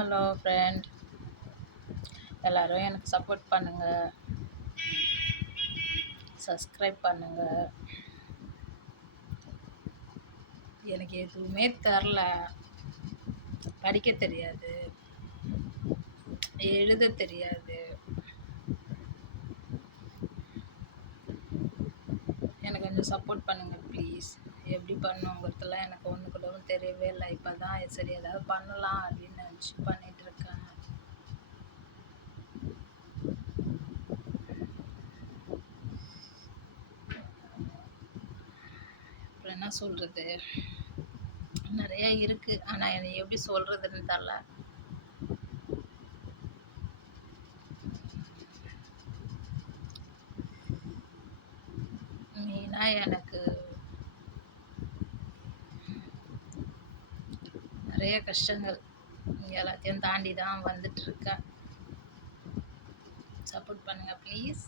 Hello friend, எல்லோரும் எனக்கு support பண்ணுங்கள், சப்ஸ்கிரைப் பண்ணுங்கள். எனக்கு எதுவுமே தெரில, படிக்க தெரியாது, எழுத தெரியாது. எனக்கு கொஞ்சம் சப்போர்ட் பண்ணுங்கள் ப்ளீஸ். எப்படி பண்ணுங்கிறதுலாம் எனக்கு ஒன்று கூடவும் தெரியவே இல்லை. இப்போ தான் சரி ஏதாவது பண்ணலாம் அப்படின்னு நினச்சி பண்ணிகிட்ருக்கேன். அப்புறம் என்ன சொல்கிறது, நிறையா இருக்குது. ஆனால் எனக்கு எப்படி சொல்கிறதுன்னு தெரில. மெயினாக எனக்கு நிறைய கஷ்டங்கள் எல்லாத்தையும் தாண்டி தான் வந்துட்டுருக்கேன். சப்போர்ட் பண்ணுங்கள் ப்ளீஸ்.